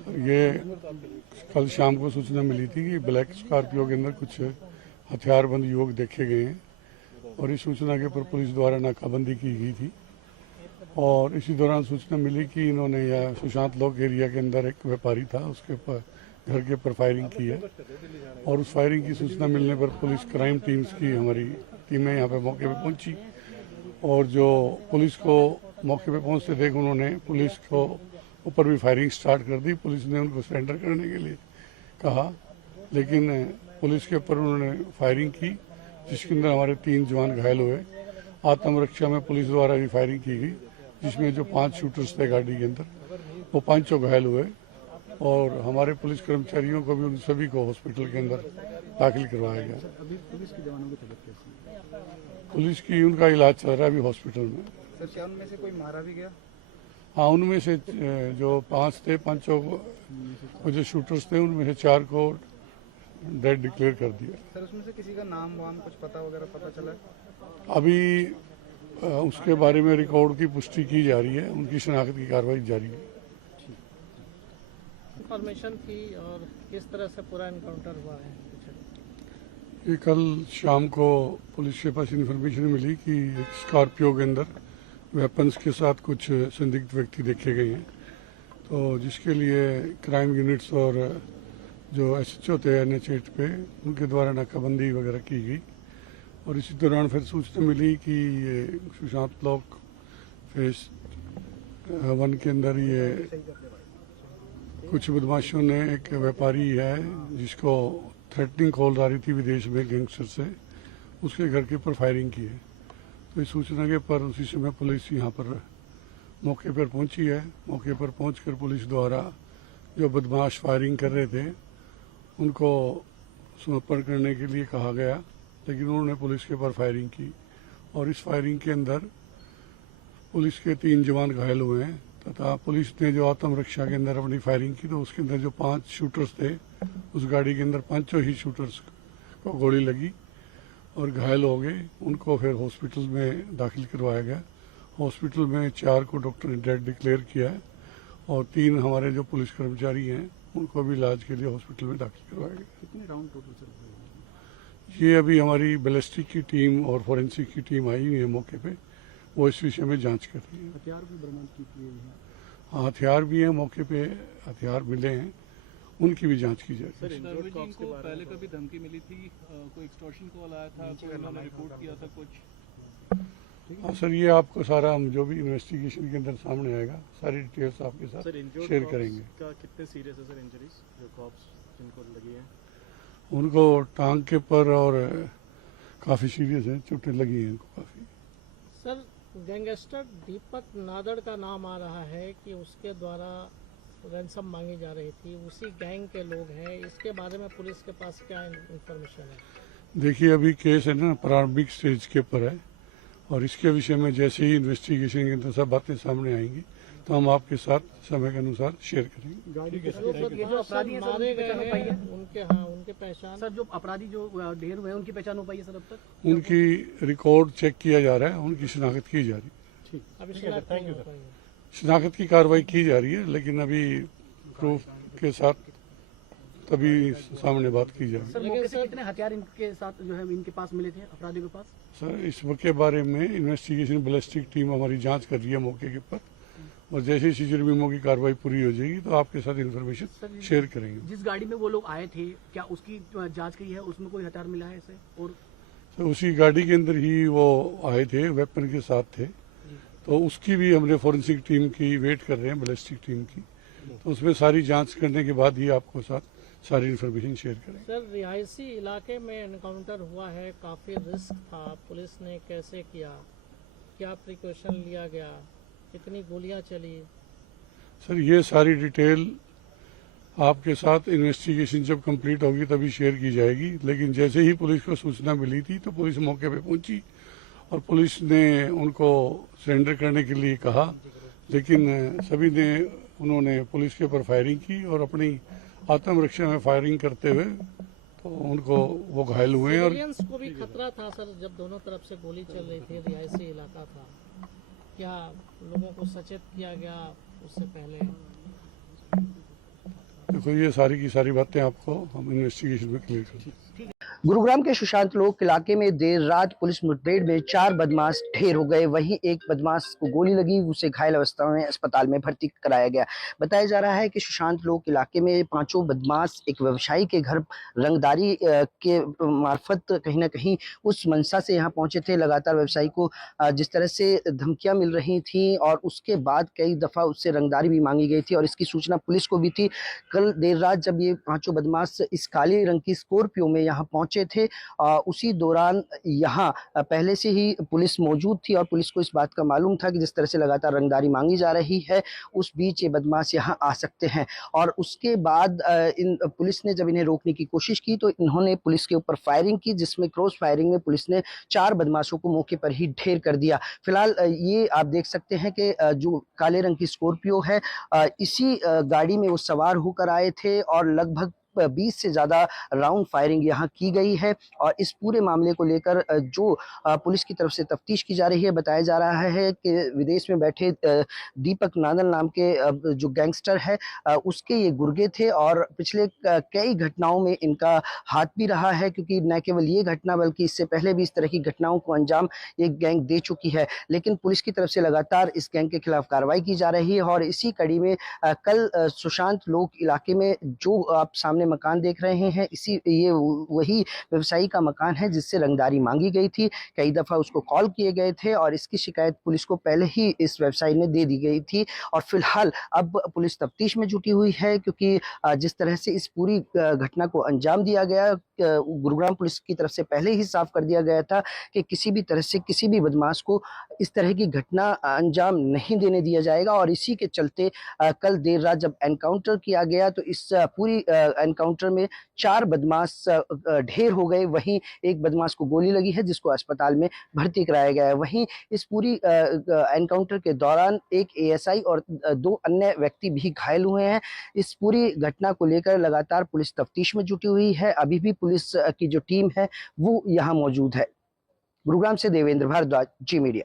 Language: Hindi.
ये कल शाम को सूचना मिली थी कि ब्लैक स्कॉर्पियो के अंदर कुछ हथियारबंद युवक देखे गए हैं और इस सूचना के ऊपर पुलिस द्वारा नाकाबंदी की गई थी। और इसी दौरान सूचना मिली कि इन्होंने यह सुशांत लॉक एरिया के अंदर एक व्यापारी था, उसके ऊपर घर के ऊपर फायरिंग की है और उस फायरिंग की सूचना मिलने पर पुलिस क्राइम टीम्स की हमारी टीमें यहाँ पे मौके पे पहुंची और जो पुलिस को मौके पे पहुंचते देख उन्होंने पुलिस को ऊपर भी फायरिंग स्टार्ट कर दी। पुलिस ने उनको सरेंडर करने के लिए कहा, लेकिन पुलिस के ऊपर उन्होंने फायरिंग की जिसके अंदर हमारे 3 जवान घायल हुए। आत्मरक्षा में पुलिस द्वारा भी फायरिंग की गई जिसमें जो 5 शूटर्स थे गाड़ी के अंदर वो 5 घायल हुए और हमारे पुलिस कर्मचारियों को भी उन सभी को हॉस्पिटल के अंदर दाखिल करवाया गया। अभी पुलिस के जवानों की तबीयत कैसी है? पुलिस की उनका इलाज चल रहा है अभी हॉस्पिटल में। सर क्या उनमें से कोई मारा भी गया? हाँ, उनमें से जो 5 थे, 5 को जो शूटर्स थे उनमें से 4 को डेड डिक्लेयर कर दिया। सर उसमें से किसी का नाम वाम कुछ पता चला है? अभी उसके बारे में रिकॉर्ड की पुष्टि की जा रही है, उनकी शनाख्त की कार्रवाई जारी है। इंफॉर्मेशन थी और किस तरह से पूरा इनकाउंटर हुआ है? ये कल शाम को पुलिस के पास इन्फॉर्मेशन मिली कि एक स्कॉर्पियो के अंदर वेपन्स के साथ कुछ संदिग्ध व्यक्ति देखे गए हैं, तो जिसके लिए क्राइम यूनिट्स और जो SHO थे NH8 पे उनके द्वारा नाकाबंदी वगैरह की गई और इसी दौरान फिर सूचना मिली कि ये सुशांत लॉक फेज 1 के अंदर ये कुछ बदमाशों ने एक व्यापारी है जिसको थ्रेटनिंग कॉल आ रही थी विदेश में गैंगस्टर से, उसके घर के ऊपर फायरिंग की है। तो इस सूचना के पर उसी समय पुलिस यहाँ पर मौके पर पहुंची है। मौके पर पहुंचकर पुलिस द्वारा जो बदमाश फायरिंग कर रहे थे उनको समर्पण करने के लिए कहा गया, लेकिन उन्होंने पुलिस के ऊपर फायरिंग की और इस फायरिंग के अंदर पुलिस के 3 जवान घायल हुए हैं तथा पुलिस ने जो आत्मरक्षा के अंदर अपनी फायरिंग की तो उसके अंदर जो 5 शूटर्स थे उस गाड़ी के अंदर 5 ही शूटर्स को गोली लगी और घायल हो गए। उनको फिर हॉस्पिटल में दाखिल करवाया गया। हॉस्पिटल में 4 को डॉक्टर ने डेड डिक्लेयर किया है और 3 हमारे जो पुलिस कर्मचारी हैं उनको भी इलाज के लिए हॉस्पिटल में दाखिल करवाया गया। कितने राउंड टोटल चल रहे हैं? ये अभी हमारी बैलिस्टिक की टीम और फोरेंसिक की टीम आई हुई है मौके पे, वो इस विषय में जांच कर रही है। हथियार भी बरामद किए हैं? हाँ, हथियार भी हैं, मौके पे हथियार मिले हैं, उनकी भी जांच की जाएगी। सर इंजर्ड कॉप्स को पहले कभी धमकी मिली थी, कोई एक्सटॉर्शन कॉल आया था, कोई उन्होंने रिपोर्ट किया था कुछ? हाँ सर, ये आपको सारा हम जो भी इन्वेस्टिगेशन के अंदर सामने आएगा सारी डिटेल्स आपके साथ शेयर करेंगे। का कितने सीरियस है सर इंजरीज जो कॉप्स जिनको लगी है? उनको टांग के पर और काफ़ी सीरियस है, चोटें लगी हैं उनको काफ़ी। सर गैंगस्टर दीपक नादड़ का नाम आ रहा है कि उसके द्वारा रैंसम मांगी जा रही थी, उसी गैंग के लोग हैं, इसके बारे में पुलिस के पास क्या इंफॉर्मेशन है? देखिए अभी केस है ना प्रारंभिक स्टेज के ऊपर है और इसके विषय में जैसे ही इन्वेस्टिगेशन के अंदर सब बातें सामने आएंगी तो हम आपके साथ समय के अनुसार शेयर करेंगे। गाड़ी के जो अपराधी मारे गए हैं उनके पहचान? सर जो अपराधी जो ढेर हुए हैं उनकी पहचान हो पाई है सर अब तक? उनकी रिकॉर्ड चेक किया जा रहा है, उनकी शनाख्त की जा रही है। अभी थैंक यू सर। शनाख्त की कार्रवाई की जा रही है लेकिन अभी प्रूफ के साथ तभी सामने बात की जाएगी। सर मौके से कितने हथियार इनके साथ जो है इनके पास मिले थे अपराधियों के पास? सर इस के बारे में इन्वेस्टिगेशन बैलिस्टिक टीम हमारी जांच कर रही है मौके के ऊपर और जैसे ही सीजरबीमो की कार्रवाई पूरी हो जाएगी तो आपके साथ इन्फॉर्मेशन शेयर करेंगे। जिस गाड़ी में वो लोग आए थे क्या उसकी जांच की है, उसमें कोई हथियार मिला है इसे? और तो उसी गाड़ी के अंदर ही वो आए थे, वेपन के साथ थे, तो उसकी भी हमने फोरेंसिक टीम की वेट कर रहे हैं, बैलिस्टिक टीम की, तो उसमें सारी जांच करने के बाद ही आपको साथ सारी इन्फॉर्मेशन शेयर करेंगे। सर रिहायशी इलाके में एनकाउंटर हुआ है, काफ़ी रिस्क था, पुलिस ने कैसे किया, क्या प्रिकॉशन लिया गया, कितनी गोलियां चली? सर ये सारी डिटेल आपके साथ इन्वेस्टिगेशन जब कंप्लीट होगी तभी शेयर की जाएगी, लेकिन जैसे ही पुलिस को सूचना मिली थी तो पुलिस मौके पे पहुंची और पुलिस ने उनको सरेंडर करने के लिए कहा, लेकिन सभी ने उन्होंने पुलिस के ऊपर फायरिंग की और अपनी आत्मरक्षा में फायरिंग करते हुए तो उनको वो घायल हुए और सिविलियंस को भी खतरा था सर, जब दोनों तरफ से गोली चल रही थी, रिहायशी इलाका था, क्या लोगों को सचेत किया गया उससे पहले? देखो ये सारी की सारी बातें आपको हम इन्वेस्टिगेशन में क्लियर करेंगे। गुरुग्राम के सुशांत लोक इलाके में देर रात पुलिस मुठभेड़ में 4 बदमाश ढेर हो गए। वहीं एक बदमाश को गोली लगी, उसे घायल अवस्था में अस्पताल में भर्ती कराया गया। बताया जा रहा है कि सुशांत लोक इलाके में 5 बदमाश एक व्यवसायी के घर रंगदारी के मार्फत कहीं ना कहीं उस मंशा से यहाँ पहुंचे थे। लगातार व्यवसायी को जिस तरह से धमकियां मिल रही थी और उसके बाद कई दफा उससे रंगदारी भी मांगी गई थी और इसकी सूचना पुलिस को भी थी। कल देर रात जब ये 5 बदमाश इस काले रंग की स्कॉर्पियो में यहाँ पहुंचे थे, उसी दौरान यहाँ पहले से ही पुलिस मौजूद थी और पुलिस को इस बात का मालूम था कि जिस तरह से लगातार रंगदारी मांगी जा रही है उस बीच ये बदमाश यहाँ आ सकते हैं। और उसके बाद इन पुलिस ने जब इन्हें रोकने की कोशिश की तो इन्होंने पुलिस के ऊपर फायरिंग की, जिसमें क्रॉस फायरिंग में पुलिस ने 4 बदमाशों को मौके पर ही ढेर कर दिया। फिलहाल ये आप देख सकते हैं कि जो काले रंग की स्कॉर्पियो है, इसी गाड़ी में वो सवार होकर आए थे और लगभग 20 से ज़्यादा राउंड फायरिंग यहाँ की गई है। और इस पूरे मामले को लेकर जो पुलिस की तरफ से तफ्तीश की जा रही है, बताया जा रहा है कि विदेश में बैठे दीपक नादल नाम के जो गैंगस्टर है उसके ये गुर्गे थे और पिछले कई घटनाओं में इनका हाथ भी रहा है, क्योंकि न केवल ये घटना बल्कि इससे पहले भी इस तरह की घटनाओं को अंजाम ये गैंग दे चुकी है। लेकिन पुलिस की तरफ से लगातार इस गैंग के खिलाफ कार्रवाई की जा रही है और इसी कड़ी में कल सुशांत लोक इलाके में जो आप सामने मकान देख रहे हैं, ये वही व्यवसायी का मकान है जिससे रंगदारी मांगी गई थी। कई दफा उसको कॉल किए गए थे और इसकी शिकायत पुलिस को पहले ही इस व्यवसायी ने दे दी गई थी। और फिलहाल अब पुलिस तफ्तीश में जुटी हुई है, क्योंकि जिस तरह से इस पूरी घटना को अंजाम दिया गया, गुरुग्राम पुलिस की तरफ से पहले ही साफ कर दिया गया था कि किसी भी तरह से किसी भी बदमाश को इस तरह की घटना अंजाम नहीं देने दिया जाएगा। और इसी के चलते कल देर रात जब एनकाउंटर किया गया तो इस पूरी एनकाउंटर में 4 बदमाश ढेर हो गए। वहीं एक बदमाश को गोली लगी है जिसको अस्पताल में भर्ती कराया गया है। वहीं इस पूरी एनकाउंटर के दौरान एक एएसआई और 2 अन्य व्यक्ति भी घायल हुए हैं। इस पूरी घटना को लेकर लगातार पुलिस तफ्तीश में जुटी हुई है। अभी भी पुलिस की जो टीम है वो यहाँ मौजूद है। गुरुग्राम से देवेंद्र भारद्वाज, जी मीडिया।